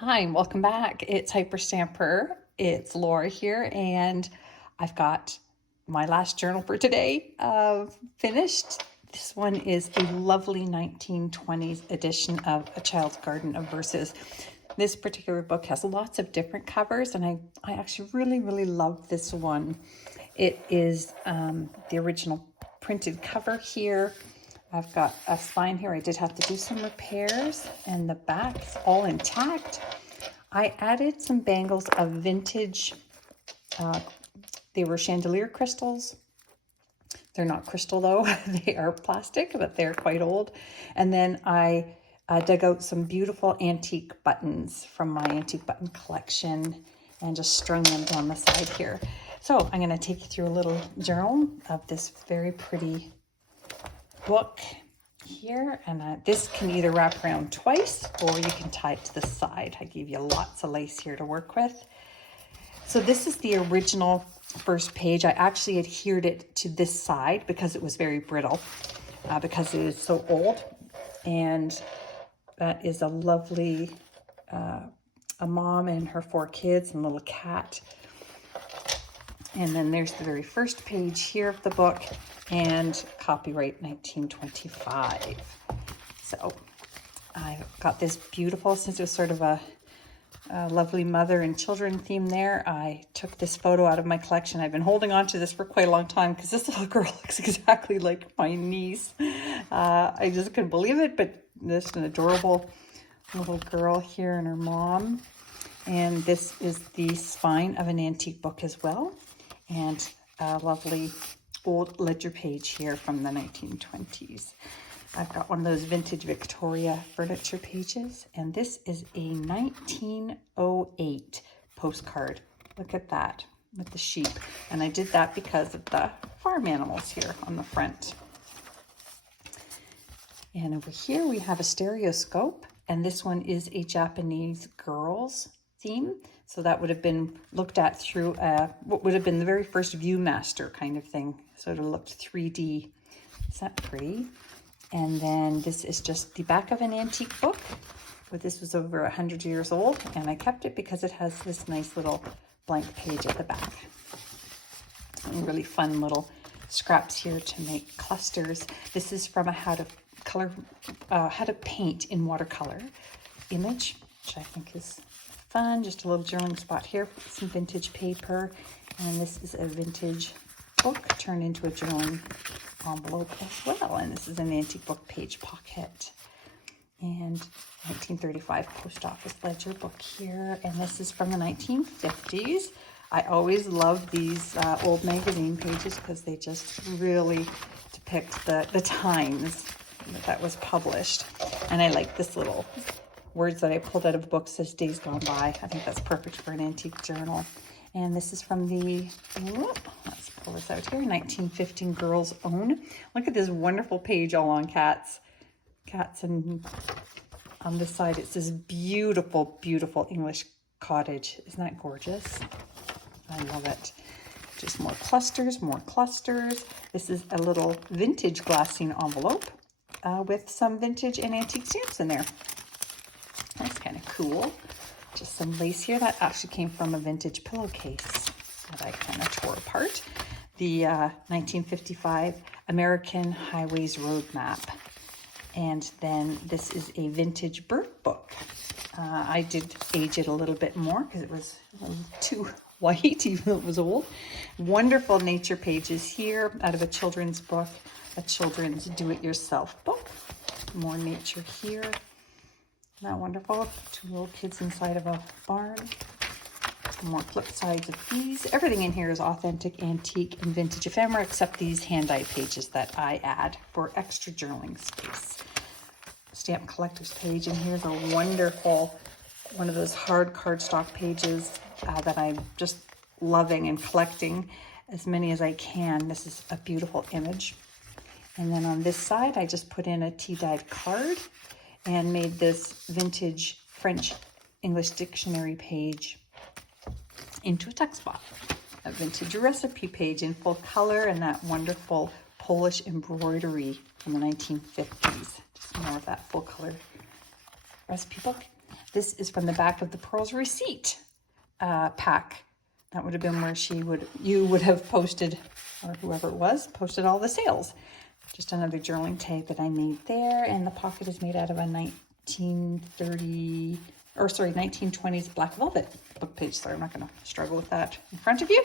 Hi, and welcome back. It's Hyperstamper. It's Laura here, and I've got my last journal for today finished. This one is a lovely 1920s edition of A Child's Garden of Verses. This particular book has lots of different covers, and I actually really love this one. It is the original printed cover here. I've got a spine here. I did have to do some repairs, and the back is all intact. I added some bangles of vintage, they were chandelier crystals. They're not crystal though, they are plastic, but they're quite old. And then I dug out some beautiful antique buttons from my antique button collection and just strung them down the side here. So I'm going to take you through a little journal of this very pretty book here, and this can either wrap around twice or you can tie it to the side. I gave you lots of lace here to work with. So this is the original first page. I actually adhered it to this side because it was very brittle, because it is so old. And that is a lovely a mom and her 4 kids and a little cat. And then there's the very first page here of the book, and copyright 1925. So I got this beautiful, since it was sort of a lovely mother and children theme there, I took this photo out of my collection. I've been holding on to this for quite a long time because this little girl looks exactly like my niece. I just couldn't believe it, but this is an adorable little girl here and her mom. And this is the spine of an antique book as well, and a lovely old ledger page here from the 1920s. I've got one of those vintage Victoria furniture pages, and this is a 1908 postcard. Look at that with the sheep. And I did that because of the farm animals here on the front. And over here we have a stereoscope, and this one is a Japanese girls theme. So that would have been looked at through what would have been the very first Viewmaster kind of thing. So it looked 3D. Is that pretty? And then this is just the back of an antique book, but this was over 100 years old, and I kept it because it has this nice little blank page at the back. And really fun little scraps here to make clusters. This is from a how to paint in watercolor image, which I think is fun. Just a little journaling spot here, some vintage paper, and this is a vintage book turned into a journaling envelope as well. And this is an antique book page pocket, and 1935 post office ledger book here. And this is from the 1950s. I always love these old magazine pages because they just really depict the times that was published. And I like this little words that I pulled out of a book, says days gone by. I think that's perfect for an antique journal. And this is from the, let's pull this out here, 1915 Girls Own. Look at this wonderful page all on cats. Cats, and on this side it says beautiful English cottage. Isn't that gorgeous? I love it. Just more clusters, more clusters. This is a little vintage glassine envelope with some vintage and antique stamps in there. That's kind of cool. Just some lace here. That actually came from a vintage pillowcase that I kind of tore apart. The 1955 American Highways Road Map. And then this is a vintage bird book. I did age it a little bit more because it was too white, even though it was old. Wonderful nature pages here out of a children's book, a children's do-it-yourself book. More nature here. Isn't that wonderful? 2 little kids inside of a barn. More flip sides of these. Everything in here is authentic, antique, and vintage ephemera, except these hand-dyed pages that I add for extra journaling space. Stamp collector's page, and here's a wonderful, one of those hard cardstock pages that I'm just loving and collecting as many as I can. This is a beautiful image. And then on this side, I just put in a tea-dyed card and made this vintage French English dictionary page into a text spot. A vintage recipe page in full color, and that wonderful Polish embroidery from the 1950s. Just more of that full color recipe book. This is from the back of the Pearls receipt pack. That would have been where you would have posted, or whoever it was, posted all the sales. Just another journaling tag that I made there. And the pocket is made out of a 1920s black velvet book page. Sorry, I'm not going to struggle with that in front of you.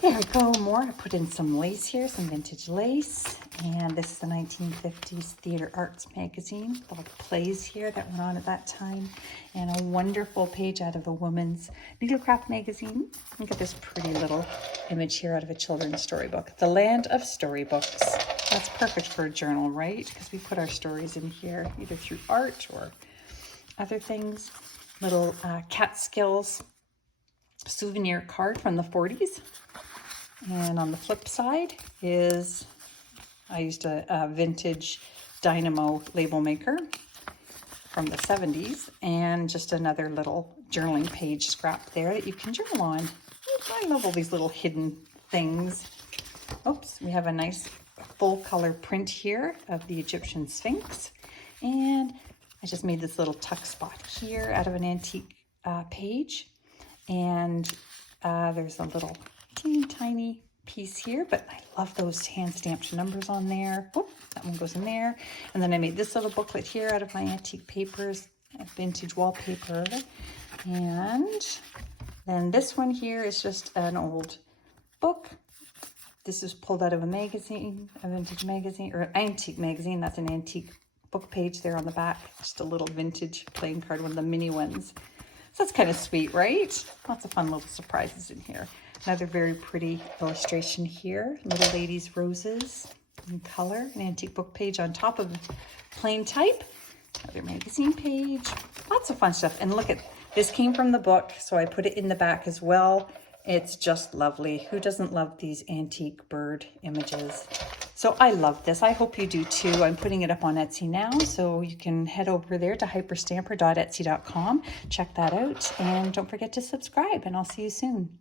There we go, more. I put in some lace here, some vintage lace. And this is the 1950s Theater Arts magazine. All the plays here that went on at that time. And a wonderful page out of a woman's needlecraft magazine. Look at this pretty little image here out of a children's storybook. The Land of Storybooks. That's perfect for a journal, right? Because we put our stories in here, either through art or other things. Little Catskills souvenir card from the 40s. And on the flip side is, I used a vintage Dynamo label maker from the 70s, and just another little journaling page scrap there that you can journal on. I love all these little hidden things. Oops, we have a nice full color print here of the Egyptian Sphinx. And I just made this little tuck spot here out of an antique page. And there's a little teeny tiny piece here, but I love those hand stamped numbers on there. Whoop, that one goes in there. And then I made this little booklet here out of my antique papers, vintage wallpaper. And then this one here is just an old book. This is pulled out of a magazine, a vintage magazine, or an antique magazine. That's an antique book page there on the back. Just a little vintage playing card, one of the mini ones. So that's kind of sweet, right? Lots of fun little surprises in here. Another very pretty illustration here. Little ladies' roses in color. An antique book page on top of plain type. Another magazine page. Lots of fun stuff. And look at, this came from the book, so I put it in the back as well. It's just lovely. Who doesn't love these antique bird images? So I love this. I hope you do too. I'm putting it up on Etsy now, so you can head over there to hyperstamper.etsy.com. Check that out, and don't forget to subscribe, and I'll see you soon.